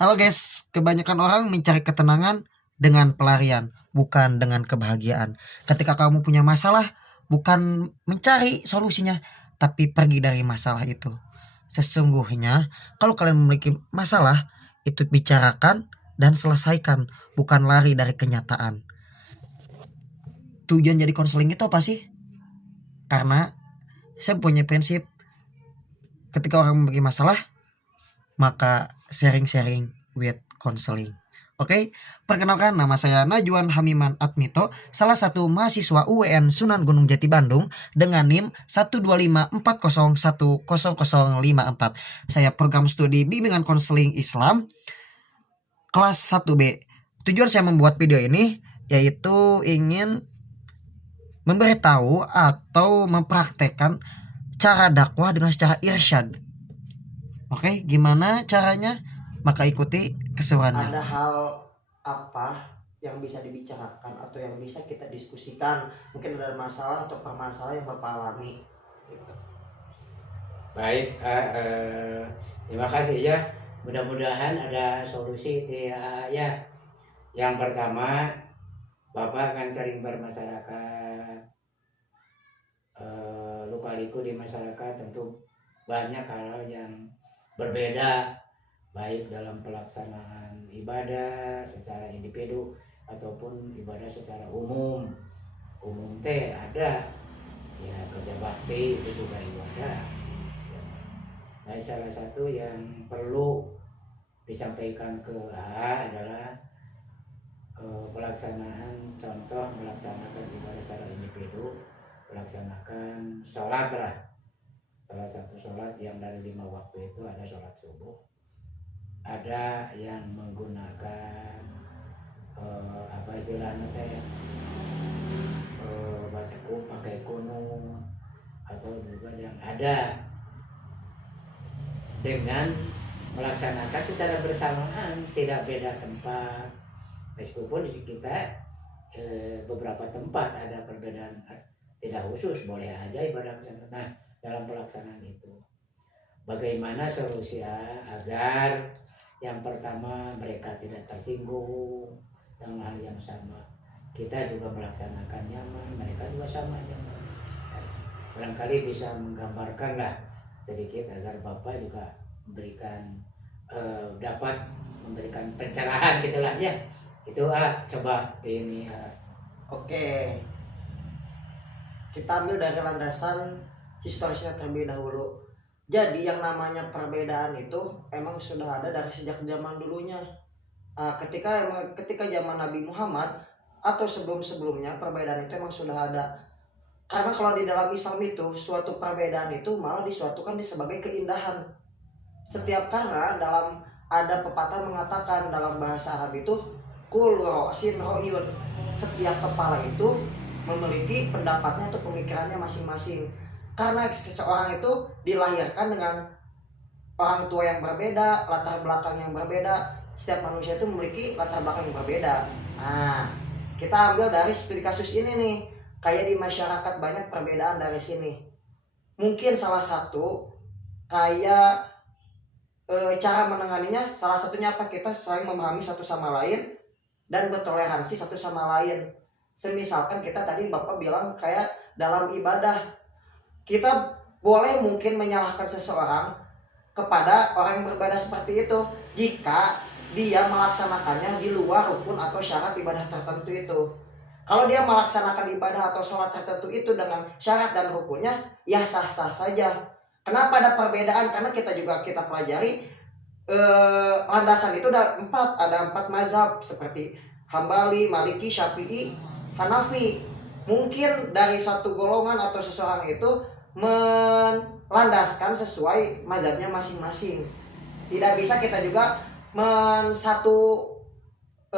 Halo guys, kebanyakan orang mencari ketenangan dengan pelarian, bukan dengan kebahagiaan. Ketika kamu punya masalah, bukan mencari solusinya, tapi pergi dari masalah itu. Sesungguhnya, kalau kalian memiliki masalah, itu bicarakan dan selesaikan, bukan lari dari kenyataan. Tujuan jadi konseling itu apa sih? Karena saya punya prinsip, ketika orang memiliki masalah, maka sharing-sharing with counseling. Oke, perkenalkan nama saya Najwan Hamiman Atmito, salah satu mahasiswa UUN Sunan Gunung Jati Bandung dengan NIM 12540100054. Saya program studi bimbingan konseling Islam kelas 1B. Tujuan saya membuat video ini yaitu ingin memberitahu atau mempraktekkan cara dakwah dengan secara irsyad. Oke, gimana caranya? Maka ikuti keseruannya. Ada hal apa yang bisa dibicarakan atau yang bisa kita diskusikan? Mungkin ada masalah atau permasalahan yang Bapak alami. Baik, terima kasih ya. Mudah-mudahan ada solusi ya. Yang pertama, Bapak kan sering bermasyarakat, luka-liku di masyarakat tentu banyak hal-hal yang berbeda, baik dalam pelaksanaan ibadah secara individu ataupun ibadah secara umum. Umum teh ada ya, kerja bakti itu juga ibadah. Nah, salah satu yang perlu disampaikan ke A adalah pelaksanaan, contoh melaksanakan ibadah secara individu, melaksanakan sholat lah. Salah satu sholat yang dari 5 waktu itu ada sholat subuh, ada yang menggunakan apa istilahnya teh, baca pakai kunut, atau juga yang ada dengan melaksanakan secara bersamaan, tidak beda tempat, meskipun di kita beberapa tempat ada perbedaan, tidak khusus, boleh aja ibadah kesana. Nah, dalam pelaksanaan itu bagaimana solusi agar yang pertama mereka tidak tersinggung dengan hal yang sama, kita juga melaksanakan nyaman, mereka juga sama nyaman. Barangkali bisa menggambarkan lah sedikit agar Bapak juga memberikan dapat memberikan pencerahan gitulah ya. Itu coba ini. Oke, kita ambil dari landasan historisnya terlebih dahulu. Jadi yang namanya perbedaan itu emang sudah ada dari sejak zaman dulunya. Ketika zaman Nabi Muhammad atau sebelum-sebelumnya, perbedaan itu emang sudah ada. Karena kalau di dalam Islam itu suatu perbedaan itu malah disuatukan sebagai keindahan. Setiap karena dalam ada pepatah mengatakan dalam bahasa Arab itu kul ro'sin ro'yun. Setiap kepala itu memiliki pendapatnya atau pemikirannya masing-masing. Karena seseorang itu dilahirkan dengan orang tua yang berbeda, latar belakang yang berbeda. Setiap manusia itu memiliki latar belakang yang berbeda. Nah, kita ambil dari studi kasus ini nih. Kayak di masyarakat banyak perbedaan dari sini. Mungkin salah satu kayak cara menanganinya, salah satunya apa? Kita saling memahami satu sama lain dan bertoleransi satu sama lain. Semisalkan kita tadi Bapak bilang kayak dalam ibadah, kita boleh mungkin menyalahkan seseorang kepada orang yang berbeda seperti itu jika dia melaksanakannya di luar rukun atau syarat ibadah tertentu itu. Kalau dia melaksanakan ibadah atau sholat tertentu itu dengan syarat dan rukunnya, ya sah-sah saja. Kenapa ada perbedaan? Karena kita pelajari landasan itu ada 4 mazhab seperti Hambali, Maliki, Syafi'i, Hanafi. Mungkin dari satu golongan atau seseorang itu melandaskan sesuai mazhabnya masing-masing. Tidak bisa kita juga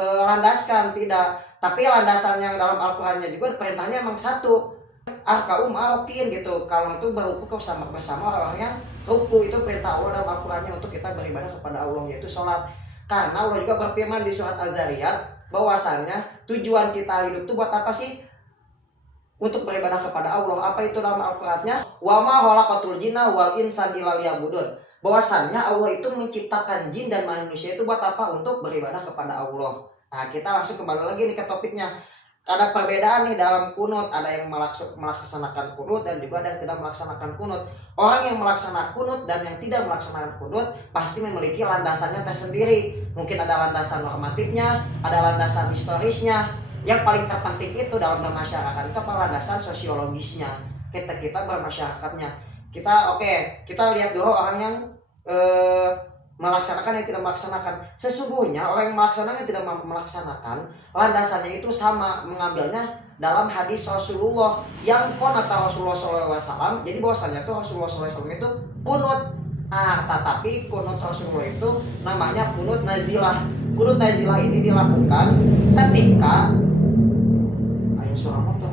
landaskan, tidak. Tapi landasan yang dalam Al-Qurannya juga perintahnya emang satu, arka'um arokin gitu. Kalau itu berruku bersama orang yang ruku, itu perintah Allah dalam Al-Qurannya untuk kita beribadah kepada Allah, yaitu sholat. Karena Allah juga berfirman di surat Az-Zariyat bahwasannya tujuan kita hidup itu buat apa sih? Untuk beribadah kepada Allah. Apa itu dalam Al-Qurannya? Wa ma khalaqatul jinna wal insa illa liya'budun. bahwasannya Allah itu menciptakan jin dan manusia itu buat apa? Untuk beribadah kepada Allah. Nah, kita langsung kembali lagi nih ke topiknya. Ada perbedaan nih dalam kunut, ada yang melaksanakan kunut dan juga ada yang tidak melaksanakan kunut. Orang yang melaksanakan kunut dan yang tidak melaksanakan kunut pasti memiliki landasannya tersendiri. Mungkin ada landasan normatifnya, ada landasan historisnya. Yang paling terpenting itu dalam bermasyarakat itu apa? Landasan sosiologisnya. Kita bermasyarakatnya. Kita lihat dulu orang yang melaksanakan yang tidak melaksanakan. Sesungguhnya orang yang melaksanakan yang tidak melaksanakan, landasannya itu sama, mengambilnya dalam hadis Rasulullah yang konata Rasulullah SAW. Jadi bahwasanya itu Rasulullah SAW itu kunut. Tetapi kunut Rasulullah itu namanya kunut nazilah. Kunut nazilah ini dilakukan ketika suara motor.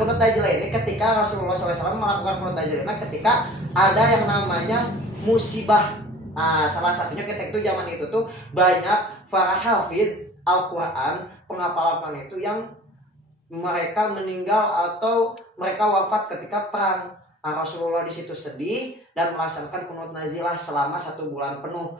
Kunut nazilah ini ketika Rasulullah SAW melakukan kunut nazilah ketika ada yang namanya musibah. Salah satunya ketika itu zaman itu tuh banyak para hafiz Al-Quran, penghafal Al-Quran itu yang mereka meninggal atau mereka wafat ketika perang. Rasulullah di situ sedih dan melaksanakan kunut nazilah selama 1 bulan penuh.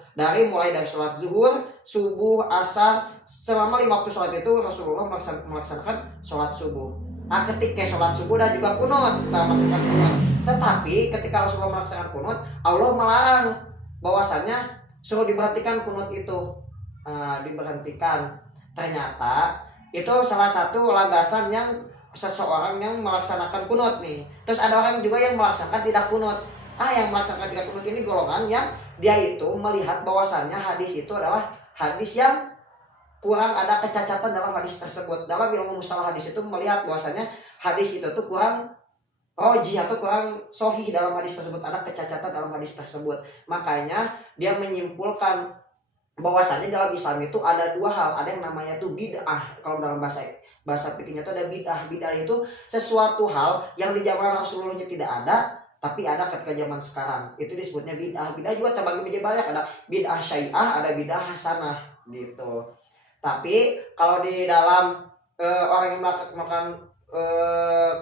Mulai dari sholat zuhur, subuh, asar, selama 5 waktu sholat itu Rasulullah melaksanakan sholat subuh. Ketika sholat subuh dan juga kunut, melaksanakan kunut. Tetapi ketika Rasulullah melaksanakan kunut, Allah melarang bahwasannya suruh diberhentikan kunut itu. Diberhentikan. Ternyata itu salah satu landasan yang seseorang yang melaksanakan kunut nih. Terus ada orang juga yang melaksanakan tidak kunut. Yang melaksanakan tidak kunut ini golongan yang dia itu melihat bahwasannya hadis itu adalah hadis yang kurang ada kecacatan dalam hadis tersebut. Dalam ilmu mustalah hadis itu melihat bahwasannya hadis itu tuh kurang roji atau kurang sohih dalam hadis tersebut, ada kecacatan dalam hadis tersebut. Makanya dia menyimpulkan bahwasannya dalam Islam itu ada 2 hal, ada yang namanya tuh bid'ah. Kalau dalam bahasa fikihnya itu ada bid'ah. Bid'ah itu sesuatu hal yang di zaman Rasulullah tidak ada, tapi ada ketika zaman sekarang. Itu disebutnya bid'ah. Bid'ah juga terbagi menjadi banyak, ada bid'ah syai'ah, ada bid'ah hasanah gitu. Tapi kalau di dalam orang yang melakukan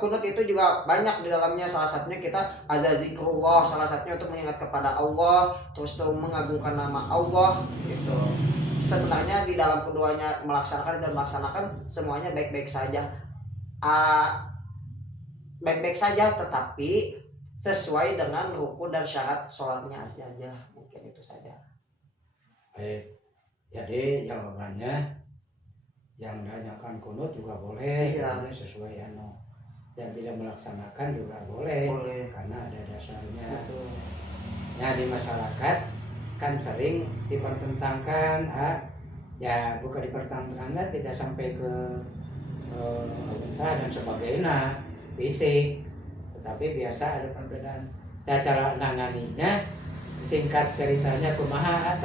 kunut itu juga banyak di dalamnya. Salah satunya kita ada zikrullah, salah satunya untuk mengingat kepada Allah, terus untuk mengagungkan nama Allah gitu. Sebenarnya di dalam keduanya melaksanakan dan melaksanakan semuanya baik-baik saja, baik-baik saja, tetapi sesuai dengan rukun dan syarat sholatnya aja. Mungkin itu saja. Baik, jadi jawabannya yang menanyakan kunut juga boleh, sesuai dan tidak melaksanakan juga boleh. Karena ada dasarnya. Betul. Nah, di masyarakat kan sering dipertentangkan, ya bukan dipertentangkan, tidak sampai ke dan sebagainya fisik, tetapi biasa ada perbedaan cara nanganinya. Singkat ceritanya kumaha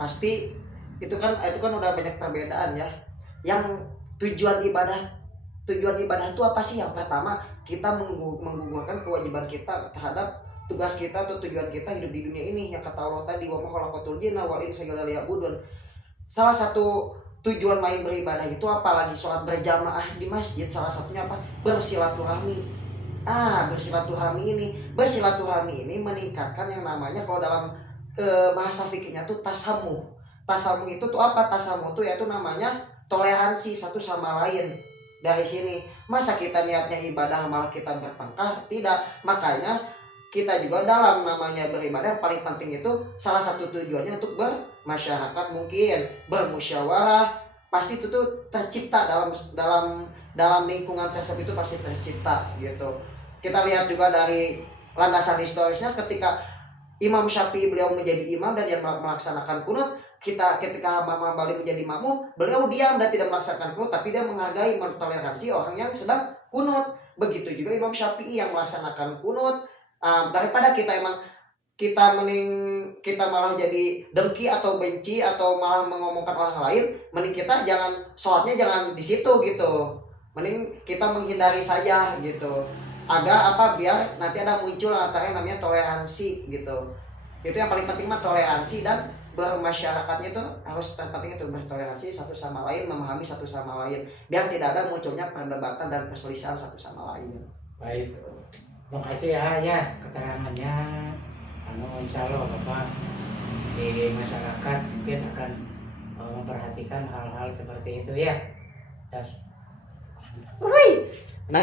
pasti itu kan udah banyak perbedaan ya. Yang tujuan ibadah itu apa sih? Yang pertama, kita menggugurkan kewajiban kita terhadap tugas kita atau tujuan kita hidup di dunia ini, yang kata Allah tadi, wa ma khalaqatul jinna wal insa illa liya'budun. Salah satu tujuan lain beribadah itu apalagi sholat berjamaah di masjid, salah satunya apa? Bersilaturahmi. Bersilaturahmi ini meningkatkan yang namanya, kalau dalam bahasa fikihnya tuh tasamuh. Tasamuh itu tuh apa? Tasamuh tuh yaitu namanya toleransi satu sama lain. Dari sini, masa kita niatnya ibadah malah kita bertengkar? Tidak. Makanya kita juga dalam namanya beribadah yang paling penting itu salah satu tujuannya untuk bermasyarakat, mungkin bermusyawarah. Pasti itu tuh tercipta dalam lingkungan tersebut, itu pasti tercipta gitu. Kita lihat juga dari landasan historisnya ketika Imam Syafi'i beliau menjadi imam dan yang melaksanakan kunut. Ketika Imam Malik menjadi makmum, beliau diam dan tidak melaksanakan kunut, tapi dia menghargai, mentoleransi orang yang sedang kunut. Begitu juga Imam Syafi'i yang melaksanakan kunut. Daripada kita malah jadi dengki atau benci atau malah mengomongkan orang lain, mending kita sholatnya jangan di situ gitu. Mending kita menghindari saja gitu. Agar biar nanti ada muncul antara yang namanya toleransi gitu. Itu yang paling penting mah, toleransi, dan bermasyarakatnya itu harus terpenting itu bertoleransi satu sama lain, memahami satu sama lain, biar tidak ada munculnya perdebatan dan perselisihan satu sama lain. Baik, terima kasih ya keterangannya. insya Allah Bapak di masyarakat mungkin akan memperhatikan hal-hal seperti itu ya. Wih, nah